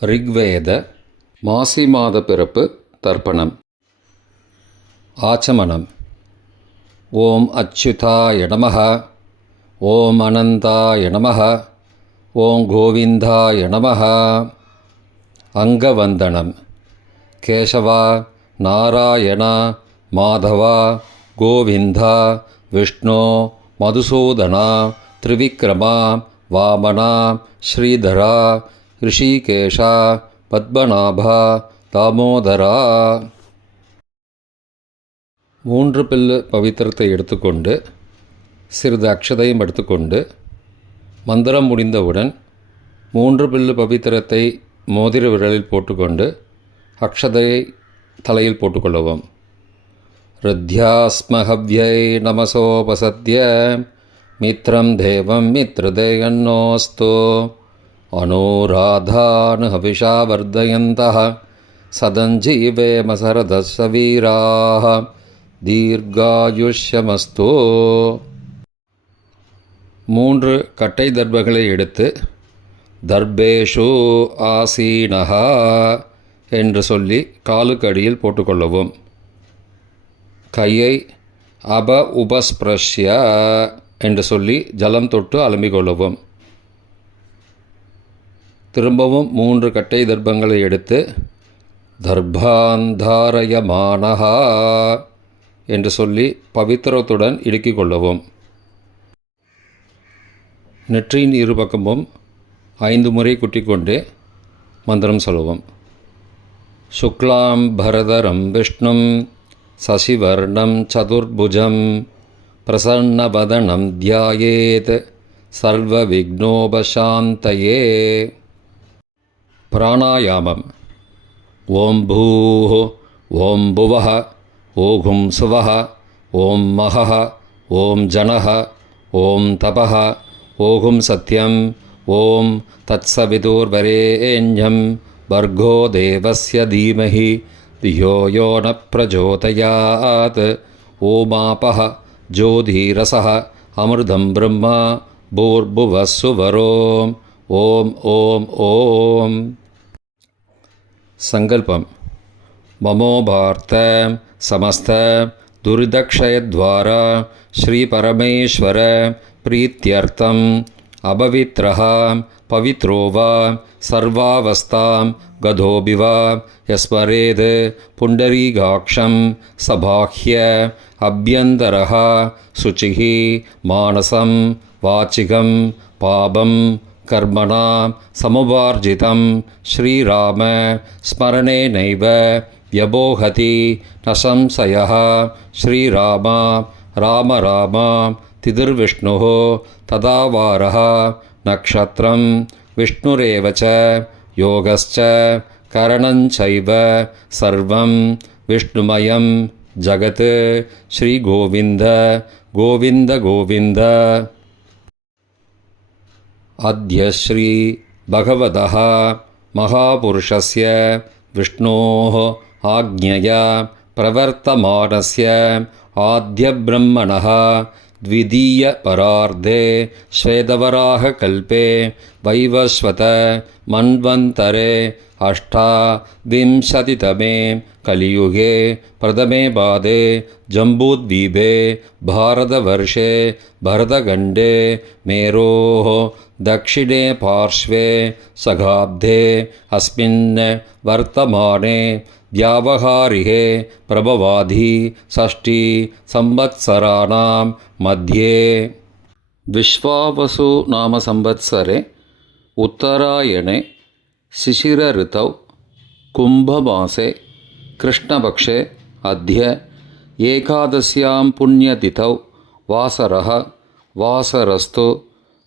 ரிக்வேத மாசி மாத பிறப்பு தர்ப்பணம். ஆச்சமனம். ஓம் அச்சுதாய நமः ஓம் அனந்தாய நமः ஓம் கோவிந்தாய நமः அங்கவந்தனம். கேசவா நாராயணா மாதவா கோவிந்தா விஷ்ணு மதுசூதனா திரிவிக்ரமா வாமனா ஸ்ரீதரா ரிஷிகேஷா பத்மநாபா தாமோதரா. மூன்று பில்லு பவித்திரத்தை எடுத்துக்கொண்டு சிறிது அக்ஷதையும் எடுத்துக்கொண்டு மந்திரம் முடிந்தவுடன் மூன்று பில்லு பவித்திரத்தை மோதிர விரலில் போட்டுக்கொண்டு அக்ஷதையை தலையில் போட்டுக்கொள்ளவும். ருத்யாஸ்மஹவ்யை நமசோபசத்ய மித்ரம் தேவம் மித்ரதேயன்னோஸ்து. அனூராதானு ஹவிஷா வர்தயந்தः சதஞ்சீவேம சரதசவீராः தீர்காயுஷ்யமஸ்து. மூன்று கட்டை தர்பங்களை எடுத்து தர்பேஷு ஆசீனஹா என்று சொல்லி காலுக்கு அடியில் போட்டுக்கொள்ளவும். கையை அப உபஸ்பிரஷ்ய என்று சொல்லி ஜலம் தொட்டு அலம்பிக் கொள்ளவும் திரும்பவும் மூன்று கட்டை தர்ப்பங்களை எடுத்து தர்பாந்தாரயமானஹா என்று சொல்லி பவித்திரத்துடன் இடுக்கிக் கொள்ளவும். நெற்றியின் இரு பக்கமும் ஐந்து முறை குட்டிக்கொண்டு மந்திரம் சொல்லுவோம் சுக்லாம் பரதரம் விஷ்ணும் சசிவர்ணம் சதுர்புஜம் பிரசன்னவதனம் தியாயேத் சர்வ சர்வவிக்னோபசாந்தயே प्राणायामम्। ॐ भूः ॐ भुवः ओघुं सुवः ॐ महः ॐ जनः ॐ तपः ओघुं सत्यम् ॐ तत्सविदुर्वरे एञ्झं भर्गो देवस्य धीमहि धियो यो न प्रचोदयात्। ओमापः ज्योधीरसः अमृतं ब्रह्म भूर्भुवः सुवरोम् ॐ ॐ सङ्कल्पं ममोभार्त समस्त दुर्दक्षयद्वारा श्रीपरमेश्वर प्रीत्यर्थम् अपवित्रः पवित्रो वा सर्वावस्थां गधोऽपि वा यस्मरेद् पुण्डरीकाक्षं सबाह्य अभ्यन्तरः शुचिः मानसं वाचिकं पापं கர்மணாம் சமுபார்ஜிதம் ஸ்ரீராம ஸ்மரணே நைவ யபோகதி நசம்சயா ஸ்ரீராமா ராம ராமா திதிர்விஷ்ணு ததாவாரः நக்ஷத்திரம் விஷ்ணுரேவச்ச யோகஸ்ச கரணஞ்சைவ சர்வம் விஷ்ணுமயம் ஜகத் ஸ்ரீகோவிந்த கோவிந்த கோவிந்த अद्य श्रीभगवतः महापुरुषस्य विष्णोः आज्ञया प्रवर्तमानस्य आद्यब्रह्मणः द्वितीयपरार्धे श्वेतवराहकल्पे वैवस्वत मन्वन्तरे अष्टाविंशतितमे कलियुगे प्रथमे पादे जम्बूद्वीपे भारतवर्षे भरतखण्डे मेरोः दक्षिणे पार्श्वे सगाब्धे अस्मिन् वर्तमाने व्यावहारिके प्रभवाधि षष्ठी संवत्सराणां मध्ये। विश्वावसु नाम संवत्सरे उत्तरायणे शिशिरऋतौ कुम्भमासे कृष्णपक्षे अद्य एकादश्यां पुण्यतिथौ वासरः वासरस्तु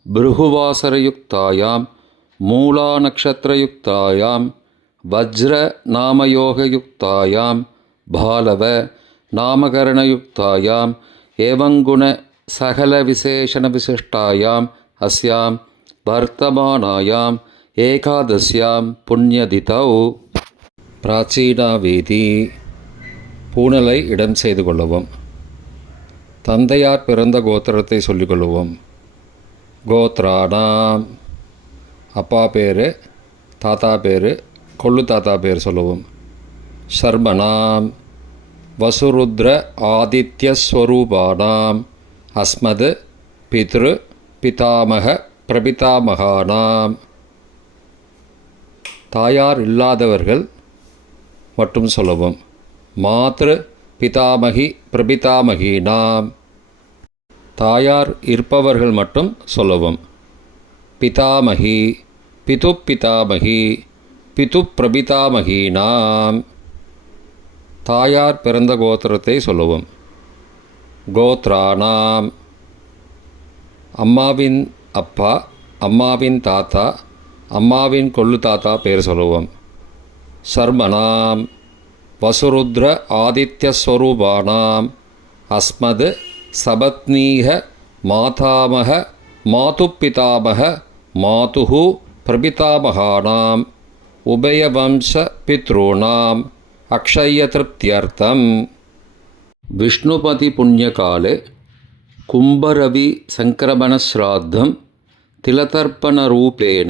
भृगुवासरयुक्तायां मूलानक्षत्रयुक्तायां वज्रनामयोगयुक्तायां भालव नामकरणयुक्तायाम् एवङ्गुणसकलविशेषणविशिष्टायाम् अस्यां वर्तमानायाम् ஏகாதசியாம் புண்ணியதிதௌ பிராச்சீனாவேதி பூணலை இடம் செய்து கொள்ளவும். தந்தையார் பிறந்த கோத்திரத்தை சொல்லிக்கொள்வோம் கோத்ராணாம் அப்பா பேர் தாத்தா பேர் கொள்ளு தாத்தா பேர் சொல்லுவோம். சர்மனாம். வசுருத்ர ஆதித்யஸ்வரூபானாம் அஸ்மது பித்ரு பிதாமக பிரபிதாமகானாம். தாயார் இல்லாதவர்கள் மட்டும் சொல்லவும். மாத்ரு பிதாமகி பிரபிதாமகீனாம் தாயார் இருப்பவர்கள் மட்டும் சொல்லவும். பிதாமகி பிது பிதாமகி பிது பிரபிதாமகீனாம் தாயார் பிறந்த கோத்திரத்தை சொல்லவும். கோத்ரானாம் அம்மாவின் அப்பா அம்மாவின் தாத்தா அம்மாவின் கொள்ளு தாத்தா பேர் சொல்லுவோம். சர்மனாம் வசுருத்ர ஆதித்யஸ்வரூபானாம் அஸ்மது சபத்னீக மாதாமக மாதுப்பிதாமக மாதுகு பிரபிதாமகானாம். உபயவம்ச பித்ॄணாம் அக்ஷயதிருப்தியர்த்தம் விஷ்ணுபதி புண்ணியகாலே கும்பரவி சங்கிரமணஸ்ராத்தம் திலதர்ப்பணரூபேண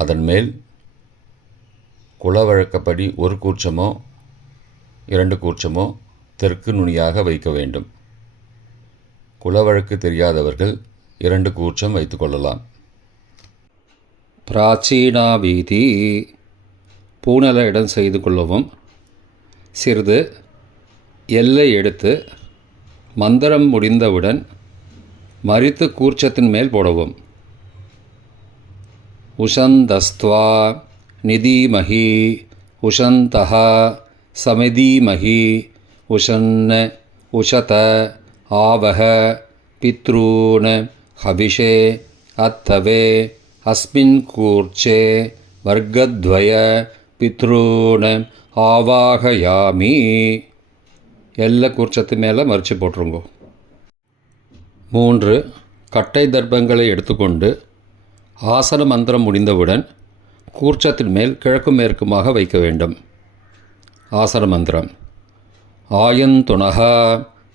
அதன் மேல் குலவழக்கப்படி ஒரு கூர்ச்சமோ இரண்டு கூர்ச்சமோ தெற்கு நுனியாக வைக்க வேண்டும். குலவழக்கு தெரியாதவர்கள் இரண்டு கூர்ச்சம் வைத்துக்கொள்ளலாம் பிராச்சீனா வீதி பூனல இடம் செய்து கொள்ளவும் சிறிது எல்லை எடுத்து மந்திரம் முடிந்தவுடன் மறித்து கூர்ச்சத்தின் மேல் போடவும். உஷந்தஸ்துவா நிதீமஹி உஷந்தः சமிதீமஹி உஷன்ன உஷத ஆவக பித்ரூன் ஹவிஷே அத்தவே அஸ்மின் கூர்ச்சே வர்க்கத்வய பித்ரூன் ஆவாகயாமி எல்லா கூர்ச்சத்து மேலே மறித்து போட்டுருங்கோ மூன்று கட்டை தர்ப்பங்களை எடுத்துக்கொண்டு ஆசன மந்திரம் முடிந்தவுடன் கூர்ச்சத்தின் மேல் கிழக்கு மேற்குமாக வைக்க வேண்டும். ஆசன மந்திரம். ஆயந்துணக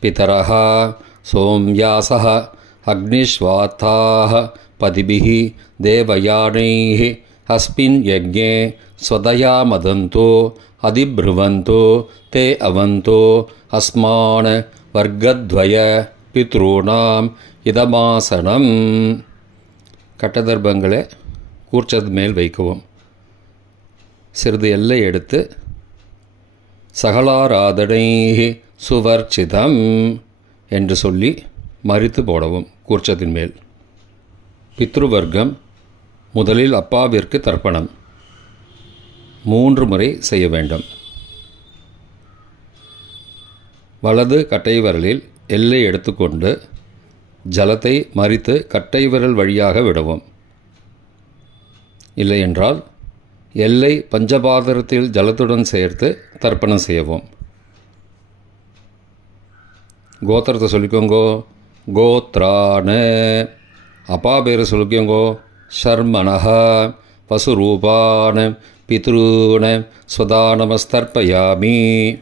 பிதரக சோம்யாசக அக்னிஸ்வாத்தாக பதிபிகி தேவயானைஹி அஸ்மின் யஜ்ஞே ஸ்வதயா மதந்தோ அதிப்ருவந்தோ தே அவந்தோ அஸ்மான வர்க்கத்வய பித்ரூணாம் இதமாசனம். கட்டதர்பங்களை கூர்ச்சது மேல் வைக்கவும். சிறிது எல்லை எடுத்து சகலாராதனை சுவர்ச்சிதம் என்று சொல்லி மறித்து போடவும் கூர்ச்சத்தின் மேல். பித்ருவர்க்கம் முதலில் அப்பாவிற்கு தர்ப்பணம். மூன்று முறை செய்ய வேண்டும். வலது கட்டை விரலில் எல்லை எடுத்துக்கொண்டு ஜலத்தை மறித்து கட்டை விரல் வழியாக விடவும். இல்லையென்றால் எல்லை பஞ்சபாதரத்தில் ஜலத்துடன் சேர்த்து தர்ப்பணம் செய்யவும். கோத்திரத்தை சொல்லிக்கோங்கோ. கோத்ரான. அப்பா பேர் சொல்லிக்கோங்கோ. ஷர்மணஹ பசுரூபான. பித்ருன. ஸ்வதானமஸ்தர்ப்பயாமி.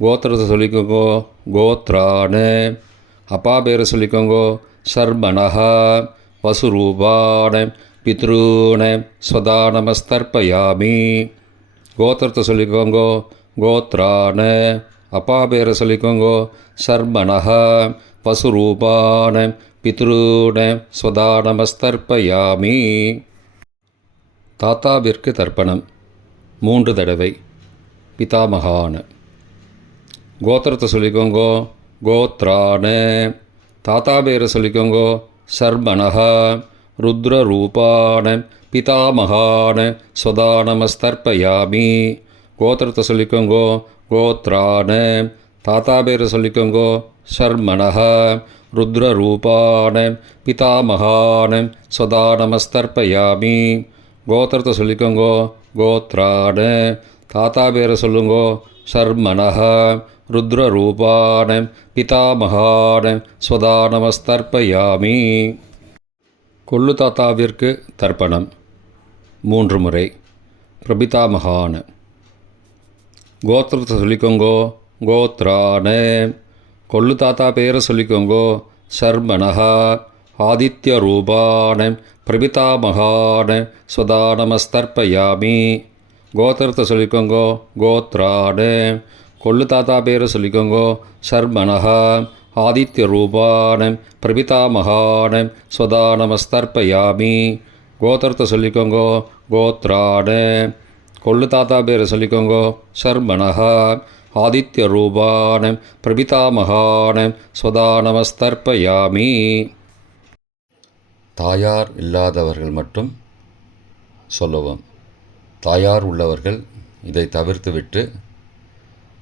கோத்திரத்தை சொல்லிக்கோங்கோ. கோத்ரான. அப்பா பேரை சொல்லிக்கோங்கோ. சர்மணா வசுரூபான பித்ருன ஸ்வதானமஸ்தர்ப்பயாமி. கோத்திரத்தை சொல்லிக்கோங்கோ. கோத்ரான அப்பா பேரை சொல்லிக்கோங்கோ. சர்மணா வசுரூபான பித்ருன ஸ்வதானமஸ்தர்ப்பயாமி. தாத்தாவிற்கு தர்ப்பணம் மூன்று தடவை. பிதாமகான. கோத்திரத்தை சொல்லிக்கோங்கோ. கோத்ரான. தாத்தா பேரை சொல்லிக்கோங்கோ. சர்மணஹ ருத்ரரூபான. பிதாமகான. ஸ்வதானமஸ்தர்ப்பயாமி. கோத்திரத்தை சொல்லிக்கோங்கோ. கோத்ராணு தாத்தா பேரை சொல்லிக்கோங்கோ. ஷர்மணஹ ருத்ரரூபான. பிதாமகான. ஸ்வதானமஸ்தர்ப்பயாமி. கோத்திரத்தை சொல்லிக்கோங்கோ. கோத்ராணு தாத்தா பேரை சொல்லுங்கோ. சர்மனஹ. ருத்ரரூபான பிதாமகான ஸ்வதா நமஸ்தர்ப்பயாமி. கொள்ளு தாத்தாவிற்கு தர்ப்பணம். மூன்று முறை. பிரபிதாமகான கோத்திரத்தை சொல்லிக்கோங்கோ கோத்ரான கொள்ளு தாத்தா பேரை சொல்லிக்கோங்கோ சர்மனஹா. ஆதித்ய ரூபான பிரபிதாமகான ஸ்வதானமஸ்தர்ப்பயாமி கோத்திரத்தை சொல்லிக்கோங்கோ கோத்ரான கொள்ளு தாத்தா பேரை சொல்லிக்கோங்கோ. சர்மனஹா ஆதித்ய ரூபானம் பிரபிதா மகானம் நமஸ்தர்ப்பயாமி. கோத்திரத்தை சொல்லிக்கோங்கோ. கோத்ரான கொள்ளு தாத்தா பேரை சொல்லிக்கோங்கோ. சர்மனஹா ஆதித்ய ரூபானம் பிரபிதா மகானம் நமஸ்தர்ப்பயாமி. தாயார் இல்லாதவர்கள் மட்டும் சொல்லவும். தாயார் உள்ளவர்கள் இதை தவிர்த்துவிட்டு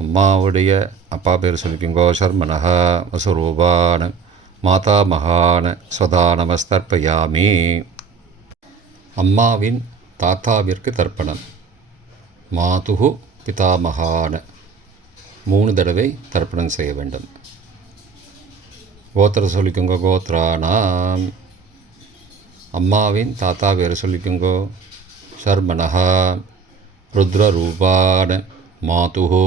அம்மாவுடைய அப்பா பேர் சொல்லிக்கோங்கோ சர்மனஹா வசுரூபான மாதாமகான சதா நமஸ்தர்ப்பயாமி. அம்மாவின் தாத்தாவிற்கு தர்ப்பணம். மாதுகு பிதாமகான மூணு தடவை தர்ப்பணம் செய்ய வேண்டும். கோத்திர சொல்லிக்கோங்க கோத்ராணாம் அம்மாவின் தாத்தா பேர் சொல்லிக்கோங்கோ சர்மனஹா ருத்ரரூபான மாதுஹோ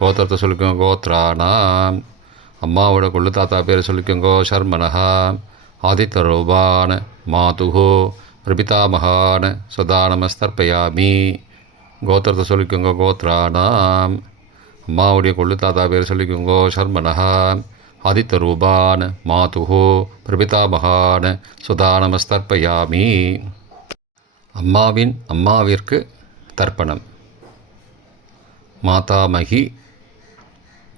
கோத்திரத்தை சொல்லிக்கோங்க கோத்ரானாம் அம்மாவோட கொள்ளு தாத்தா பேர் சொல்லிக்கோங்கோ ஷர்மனஹா ஆதித்யரூபான மாதுஹோ பிரபிதாமகான் சதா நமஸ்தர்ப்பயாமி கோத்திரத்தை சொல்லிக்கோங்க கோத்ராணாம் அம்மாவுடைய கொள்ளு தாத்தா பேர் சொல்லிக்கோங்கோ ஷர்மனஹா ஆதித்தரூபான் மாதுஹோ பிரபிதாமகான சுதா நமஸ்தர்ப்பயாமி அம்மாவின் அம்மாவிற்கு தர்ப்பணம். மாதாமகி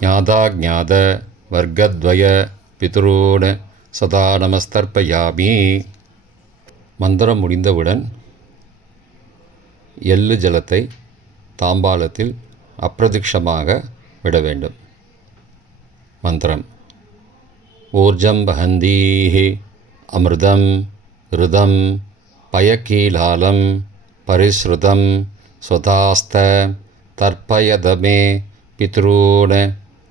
ஞாதா வர்க்கத்வய பித்ரூன் சதா நமஸ்தர்ப்பயாமி மந்திரம் முடிந்தவுடன் எள்ளு ஜலத்தை தாம்பாலத்தில் அப்பிரதிக்ஷமாக விட வேண்டும். மந்திரம். ஊர்ஜம் வஹந்தீஹி அமிர்தம் ருதம் பயக்கீலாலம் பரிஸ்ருதம் ஸ்வதாஸ்த தர்ப்பயதமே பித்ரூன்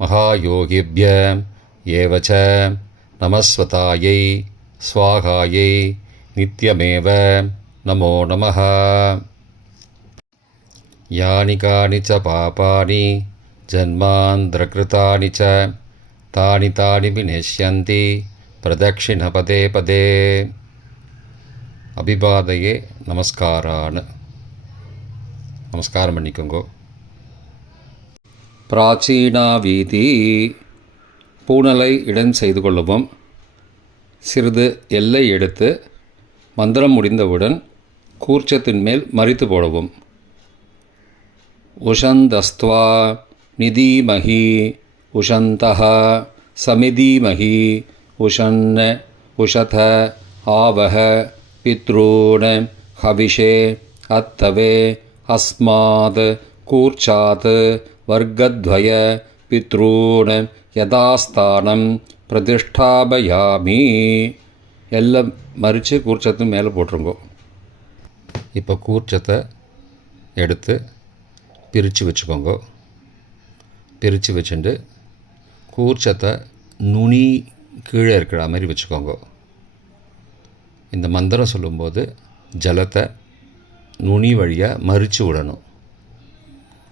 மகாயோகிபிய ஏவச்ச நமஸ்வதாயை ஸ்வாகாயை நித்யமேவ நமோ நம யானி காணி ச பாபானி ஜன்மாந்திரகிருத்தானி ச தானி தானி விநேஷ்யந்தி பிரதட்சிண பதே பதே அபிபாதையே நமஸ்காரான்னு நமஸ்காரம் பண்ணிக்கோங்கோ பிராச்சீனா வீதி. பூனலை இடம் செய்து கொள்ளவும் சிறிது எல்லை எடுத்து மந்திரம் முடிந்தவுடன் கூர்ச்சத்தின் மேல் மறித்து போடவும். உஷந்தஸ்துவா நிதீமஹி உஷந்தः சமிதீமஹி உஷன் உஷத ஆவஹ பித்ரூண ஹவிஷே அத்தவே அஸ்மாத் கூர்ச்சாத் வர்க்கத்வய பித்ரூன் யதாஸ்தானம் பிரதிஷ்டாபயாமி எல்லாம் மறித்து கூர்ச்சத்து மேலே போட்டுருங்கோ. இப்போ கூர்ச்சத்தை எடுத்து பிரித்து வச்சுக்கோங்க. பிரித்து வச்சுட்டு கூர்ச்சத்தை நுனி கீழே இருக்கிற மாதிரி வச்சுக்கோங்க. இந்த மந்திரம் சொல்லும்போது ஜலத்தை நுனி வழியாக மறித்து விடணும்.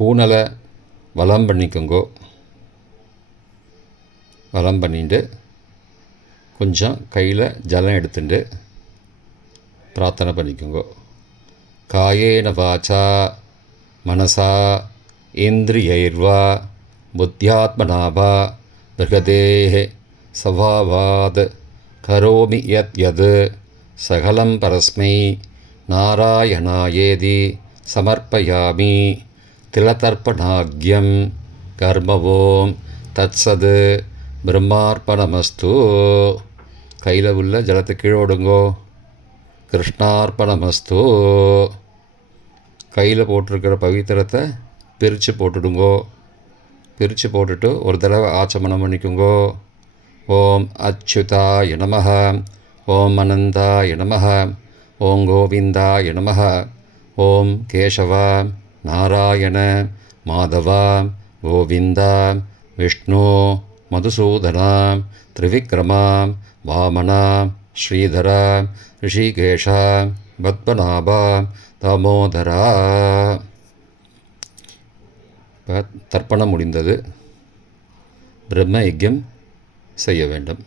பூனலை வளம் பண்ணிக்கோங்கோ. வளம் பண்ணிட்டு கொஞ்சம் கையில் ஜலம் எடுத்துட்டு பிரார்த்தனை பண்ணிக்கோங்கோ. காயேன வாச்சா மனசா இந்திரியைர்வா புத்தியாத்மநாபா மிருகதேஹே சவாவாத் கரோமி யத் யது சகலம் பரஸ்மை நாராயணாயேதி சமர்ப்பயாமி திலதர்ப்பணாக்கியம் கர்மவோம் தத்சது பிரம்மார்ப்பணமஸ்து கையில் உள்ள ஜலத்தை கீழே கீழோடுங்கோ கிருஷ்ணார்ப்பணமஸ்து கையில் போட்டிருக்கிற பவித்திரத்தை பிரித்து போட்டுடுங்கோ. பிரித்து போட்டுட்டு ஒரு தடவை ஆச்சமணம் பண்ணிக்குங்கோ. ஓம் அச்சுதா நமஹ ஓம் அனந்தா நமஹ ஓம் கோவிந்தா நமஹ ஓம் கேசவா. நாராயண மாதவா கோவிந்தா விஷ்ணு மதுசூதனா திரிவிக்ரமா வாமனா ஸ்ரீதரா ரிஷிகேஷா பத்மநாபா தாமோதரா. இப்போ தர்ப்பணம் முடிந்தது. பிரம்ம யஜ்யம் செய்ய வேண்டும்.